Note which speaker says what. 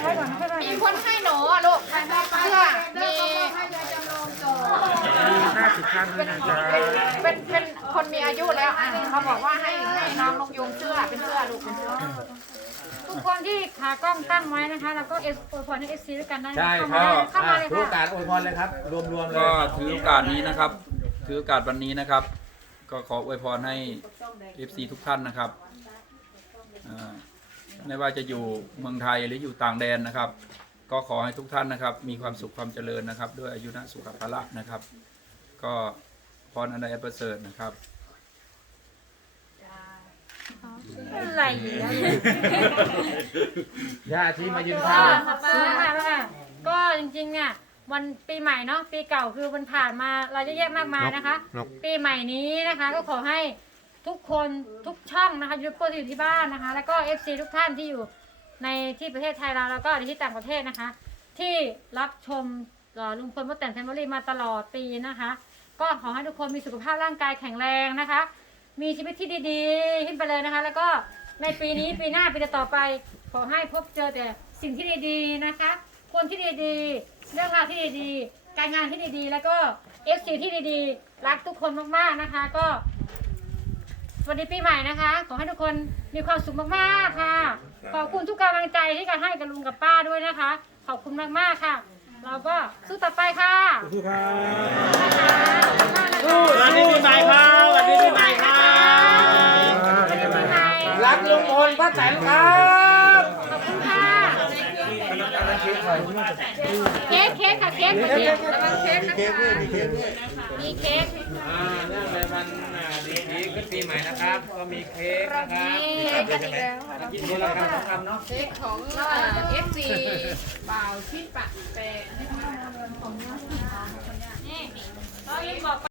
Speaker 1: มีคนให้หนูลูกเสื้อมี
Speaker 2: 50 ท่านด้วยนะจ๊ะ
Speaker 1: เป็นคนมีอายุแล้วเขาบอกว่าให้น้องนกยุงเสื้อเป็นเสื้อลูกเป็นเสื้อ
Speaker 3: ทุกคนที่ขากล้องตั้งไว้นะคะแล้วก็อวยพรให้FCด้วยกันได้
Speaker 2: ใช่
Speaker 3: เข้ามาเลย
Speaker 2: ถือโอ
Speaker 3: ค่ะ
Speaker 2: กาสอวยพรเลยครับรวมๆเลย
Speaker 4: ก็ถือโอกาสนี้นะครับถือโอกาสวันนี้นะครับ ก็ขออวยพรให้ FC ทุกท่านนะครับไม่ว่าจะอยู่เมืองไทยหรืออยู่ต่างแดนนะครับ ก็ขอให้ทุกท่านนะครับ มีความสุขความเจริญนะครับ ด้วยอายุนะสุขภาระนะครับ ก็พรอันใดอันประเสริฐนะครับ
Speaker 3: อะไรแล้ว
Speaker 2: ย่าที่มายืน
Speaker 3: ก็
Speaker 2: ข้าง
Speaker 3: ก็จริงๆเนี่ยวันปีใหม่เนาะปีเก่าคือมันผ่านมาเราเยอะแยะมากมายนะคะ ปีใหม่นี้นะคะก็ขอให้ทุกคนทุกช่องนะคะยูทูบเบอร์ที่อยู่ที่บ้านนะคะ แล้วก็ FC ทุกท่านที่อยู่ในที่ประเทศไทยเราแล้วก็ในที่ต่างประเทศนะคะ ที่รับชมลุงพลป้าแตนแฟมิลี่มาตลอดปีนะคะ ก็ขอให้ทุกคนมีสุขภาพร่างกายแข็งแรงนะคะ มีชีวิตที่ดีๆขึ้นไปเลยนะคะ แล้วก็ในปีนี้ปีหน้าปีต่อไปขอให้พบเจอแต่สิ่งที่ดีๆนะคะ คนที่ดีๆเรื่องราวที่ดีๆการงานที่ดีๆ แล้วก็ FC ที่ดีๆรักทุกคนมากๆนะคะ ก็สวัสดีปีใหม่นะคะ ขอให้ทุกคนมีความสุขมากๆค่ะขอบคุณทุกกำลังใจที่การให้กับลุงกับป้าด้วยนะคะ ขอบคุณมากๆค่ะ เราก็สู้ต่อไปค่ะ
Speaker 2: สู้ครับ
Speaker 3: สู้
Speaker 2: สวัสดีปีใหม่ครับสวัสดีปีใหม่ครับรักลุงพลป้าแตนครับ
Speaker 3: ขอบคุณค่ะเค้กค่ะเค้กมาสิระวังเค้กนะคะมีเค้ก
Speaker 2: เนื่องในวันดีๆขึ้นปีใหม่นะครับ ก็มีเค้กนะครับ
Speaker 3: กันอีกแล้ว
Speaker 2: กินนี่เราทำเนาะ
Speaker 1: เค้กของFC บ่าวชิดปะแต่